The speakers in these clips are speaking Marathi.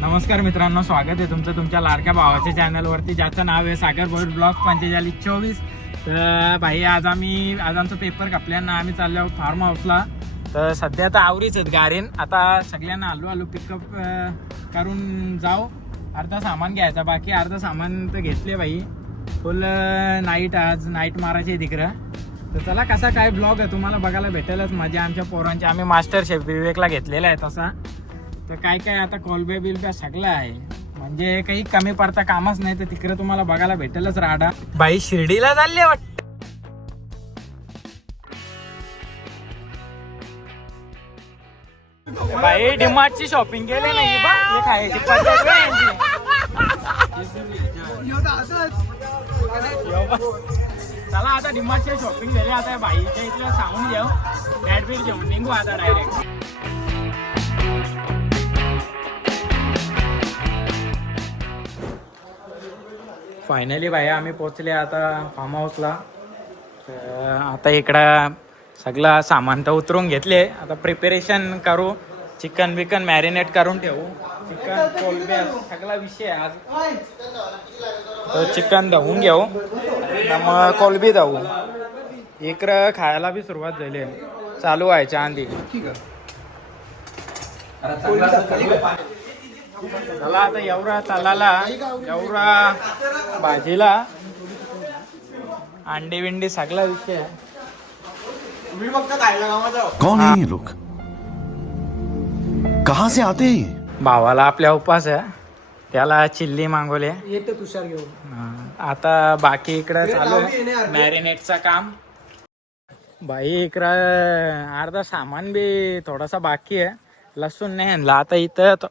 नमस्कार मित्रांनो, स्वागत आहे तुमचं तुमच्या लाडक्या भावाच्या चॅनलवरती, ज्याचं नाव आहे सागर बोर्ड ब्लॉग 4524. तर भाई आज आमचा पेपर कापल्यानं आम्ही चाललो फार्म हाऊसला. तर सध्या आता आवरीच आहेत गाडीन. आता सगळ्यांना आलो पिकअप करून जाऊ. अर्धा सामान घ्यायचा बाकी, अर्धा सामान तर घेतले भाई. फुल नाईट, आज नाईट मारायची आहे तिकडं. तर चला कसा काय ब्लॉग आहे तुम्हाला बघायला भेटेलच. मजा आमच्या पोरांची, आम्ही मास्टर शेफ विवेकला घेतलेला आहे तसा. तर काय काय आता कॉलबे बिलबे सगळं आहे, म्हणजे काही कमी पडता कामच नाही. तर तिकडे तुम्हाला बघायला भेटेलच राडा. बाई शिर्डीला चालले वाटत. बाई डीमार्टची शॉपिंग केली नाही बा, हे खायची पद्धत आहे यांची. चला आता डीमार्टची शॉपिंग झाली. आता बाईच्या इथलं सांगून घेऊ, बॅट बीट घेऊन निघू आता डायरेक्ट. फायनली भाई आम्ही पोचले आता फार्म हाऊसला. आता इकडं सगळं सामान तर उतरून घेतले. आता प्रिपरेशन करू, चिकन बिकन मॅरिनेट करून ठेवू. चिकन कोलबे सगळा विषय आज. तर चिकन धुवून घेऊ, मग कोलबी धावू. इकडं खायला बी सुरुवात झाली, चालू व्हायच्या आधी. चला आता एवढा तलाला, एवढा भाजीला, अंडी बिंडी सगळा विषय. कौन है ये लोग, कहाँ से आते हैं? भावाला आपल्या उपास आहे, त्याला चिल्ली मागवले. तुषार घेऊन आता बाकी इकडं चालू मॅरिनेटचं काम. बाई इकडं अर्धा सामान बी थोडासा बाकी आहे. लसूण नाही आणला. आता इथं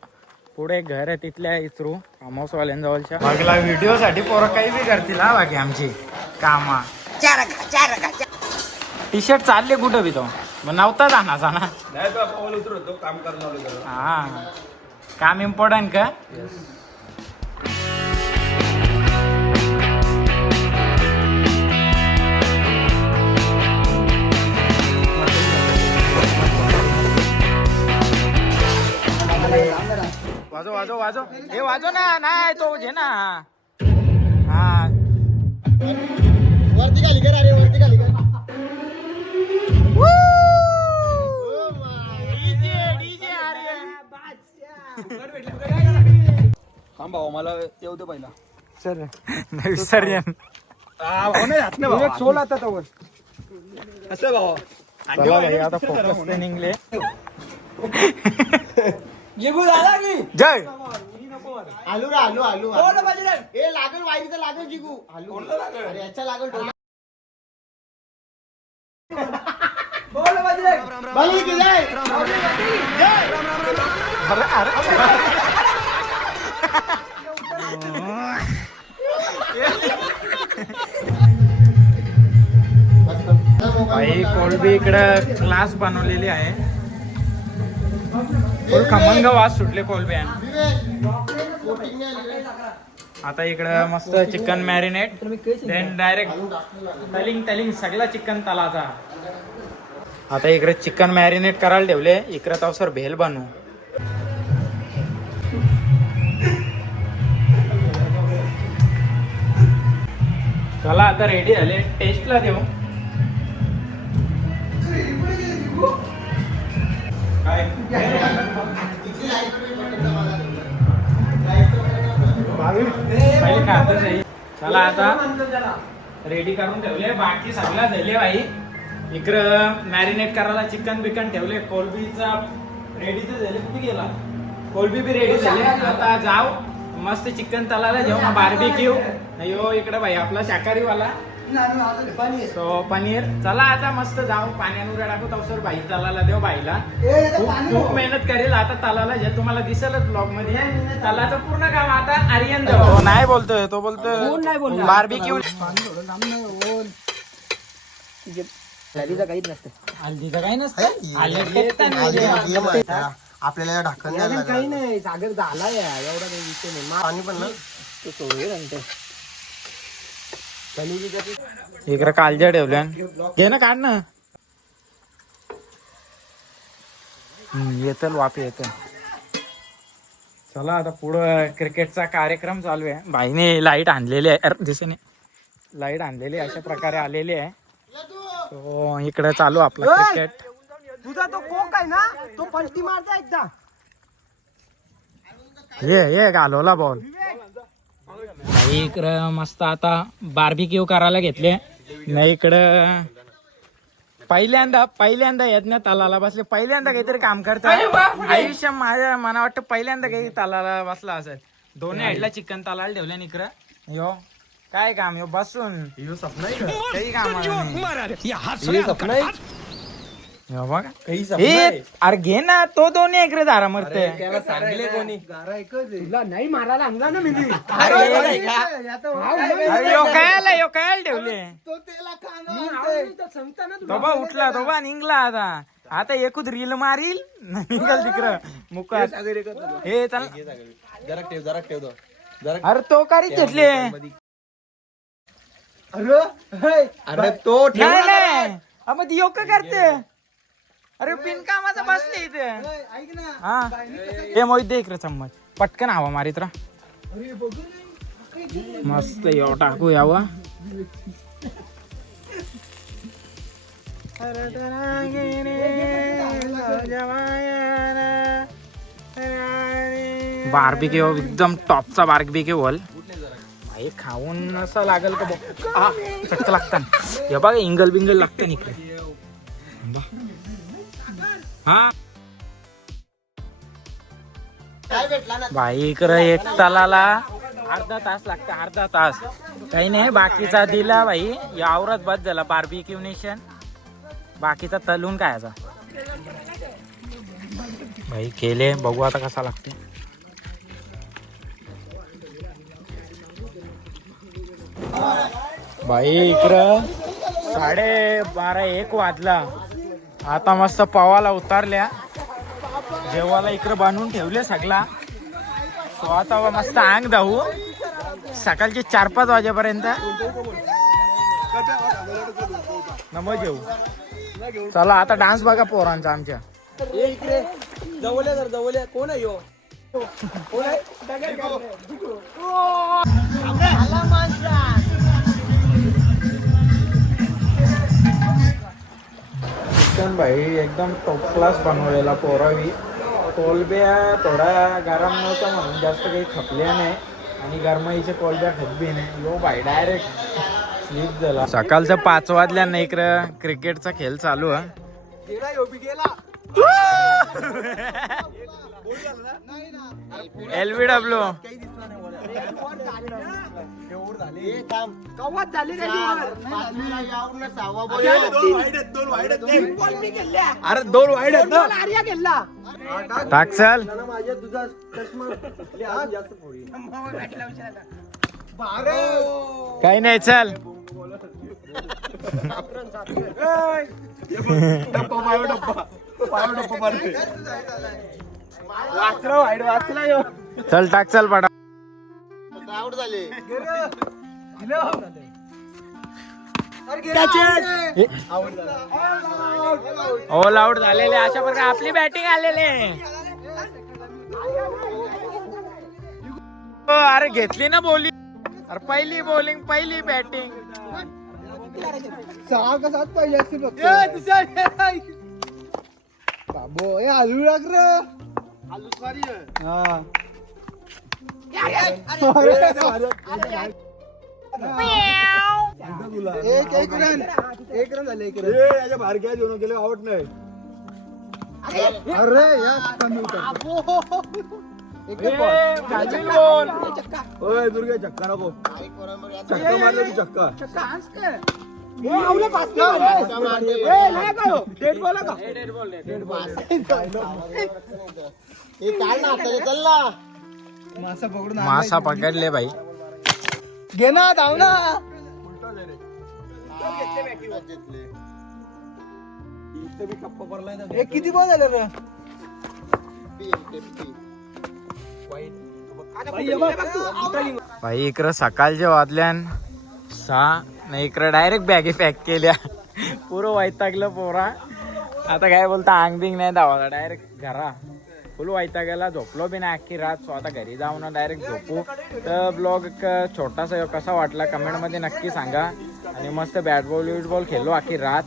पुढे घर आहे, तिथल्या इथरू फार्म हाऊस वाल्यांजवळच्या. बघला व्हिडिओ साठी पोरं काही बी करतील हा बाकी आमची कामा. टी शर्ट चालले कुठं बी तो मग नव्हता जाणार ना. हा काम इम्पॉर्टंट का. वाजो वाजो वाजो, हे वाजो ना. नाही तो घे ना. हा वरती खाली कर, अरे वरती खाली कर. थांब भाऊ, मला येऊ दे पहिला. सर विसर्जन सोल आता तवर असं भाऊ आता फोकस निघले. जय आलू रा आलू आलू ए लागल वायरीचा लागल जिगू आलू अरे याचा लागल डोला. बोल बजरंग की जय. भाई कोलबी इकडं क्लास बनवलेली आहे. फुल खमंग वास सुटले कोलब्या. आता इकडं मस्त चिकन मॅरिनेट, देन डायरेक्ट तलिंग सगळा चिकन तलाचा. आता इकडे चिकन मॅरिनेट करायला ठेवले. इकडे तवसर भेल बनवू. चला आता रेडी झाले, टेस्टला देऊ. चला आता रेडी करून ठेवले. बाकी सगळं झाले भाई. इकडं मॅरिनेट करायला चिकन बिकन ठेवले. कोलबीचा रेडी तर झाले. कुठे गेला कोलबी बी रेडी झाले. आता जाऊ मस्त चिकन तलाला जेव्हा बार्बेक्यू. यो इकडे भाई आपला शाकाहारीवाला पनीर. सो पनीर चला आता मस्त जाऊ पाण्यावर टाकू तवसर भाई तलाला देव भाईला ए, खूप पाणी खूप हो. मेहनत करेल आता तलाला जे तुम्हाला दिसेलच ब्लॉग मध्ये तलाचं पूर्ण काम आता आर्यन देव नाही बोलतोय तो बोलतोय बार्बीक्यू हल्दीचं काहीच नसतं. हल्दीचं काही नसतं हल्दी आपल्याला ढाकण द्यायला काही नाही. सागर झाला एवढा काही विषय नाही. पाणी पण ना तो सोडून आणतो. इकडे कालज्या ठेवल्या घे ना काढ ना येतल वापी येत चला आता पुढं क्रिकेटचा कार्यक्रम चालू आहे भाईने लाईट आणलेली आहे दिसेने लाईट आणलेली अशा प्रकारे आलेली आहे तो इकडे चालू आपला क्रिकेट तुझा तो कोक आहे ना तो पलटी मारता एकदा. ये घालवला बॉल भाई इकडं मस्त आता बार्बिक्यू करायला घेतले नाही इकडं पहिल्यांदा यज्ञ तलाला बसले पहिल्यांदा काहीतरी काम करतात आयुष्य माझ्या मना वाटतं पहिल्यांदा काही तलाला बसला असेल दोन्ही साईडला चिकन तलाला ठेवल्या इकडं यो काय काम यो बसून काही काम अरे घे ना तो दोन्ही इकडे झारा मरते तुला नाही मारायला आणला ना मी. यो कायला ठेवले तो त्याला सांगता ना तो बा उठला तो बा निघला आता एकूच रील मारील निघाल तिकडं मुकात हे चल जरा ठेव अरे तो कारीच घेतले अरे तो नाही मग योग करते अरे बिनकामाचा बसले इथे ऐक ना. हा हे मोहित दे इकडे चम्मच पटकन हवा मारित रा मस्त यो टाकू यावं बार्बिक्यू एकदम टॉपचा बार्बिक्यू बोल भाई खाऊन असं लागल का बघ चटक लागतं हे बघा इंगल बिंगल लागतं इकडे हा काय भेटला ना. भाई इकडे एक तलाला अर्धा तास लागतं अर्धा तास काही नाही बाकीचा दिला भाई यावरच बस झाला बार्बिक्यू नेशन बाकीचा तलून काय याचा भाई केले बघू आता कसा लागते भाई इकडं 12:30-1 वाजला आता मस्त पवाला उतारल्या जेवायला इकडं बांधून ठेवले सगळा तो आता मस्त अंग धावू सकाळचे 4-5 वाजेपर्यंत नमो जेऊ चला आता डान्स बघा पोरांचा आमच्या इकडे जवळ कोण आहे यो कोण आहे चिकन भाई एकदम टॉप क्लास बनवलेला पोरावी कोलब्या थोडा गरम नव्हता म्हणून जास्त काही खपल्या नाही आणि गरमाईच्या कोलब्या खपबी नाही यो भाई डायरेक्ट स्लीप झाला सकाळचं 5 वाजल्यानं इकडं क्रिकेटचा खेळ चालू आहे LBW अरे 2 वाईड आहेत ना टाक चल काही नाही चल चल टाक चल पडा आउट झाले. ऑल आउट झालेले अशा प्रकारे आपली बॅटिंग आलेले अरे घेतली ना बॉलिंग अरे पहिली बॉलिंग पहिली बॅटिंग 6 का 7 पाहिजे असतील बाबो हे आलू लाग रे आलू सॉरी हा एक रन झाले बाहेर घ्या जेवण गेले आउट नाही अरे या कमी बॉल ओय दुर्गे चक्का नको चक्का मारलं तू चक्का डेट बोला का हे काढ ना आता चल ना मासा पकडले भाई. घे ना धाव ना किती बॉल झाले रे भाई इकडं सकाळच्या वाजल्यान 6 नाही इकडं डायरेक्ट बॅगे पॅक केल्या. पुरं वैतागलं पोरा. आता काय बोलता अंग बिंग नाही धावाला डायरेक्ट घरा फुल वैतागायला. झोपलो बी नाही अख्खी रात. सो आता घरी जाऊन डायरेक्ट झोपू. तर ब्लॉग एक छोटासा कसा वाटला कमेंटमध्ये नक्की सांगा. आणि मस्त बॅट बॉल खेळलो अख्खी रात.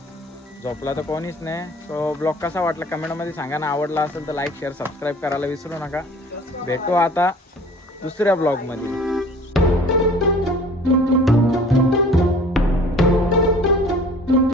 झोपला तर कोणीच नाही. सो ब्लॉग कसा वाटला कमेंटमध्ये सांगा ना. आवडला असेल तर लाईक शेअर सबस्क्राईब करायला विसरू नका. भेटू आता दुसऱ्या ब्लॉगमध्ये.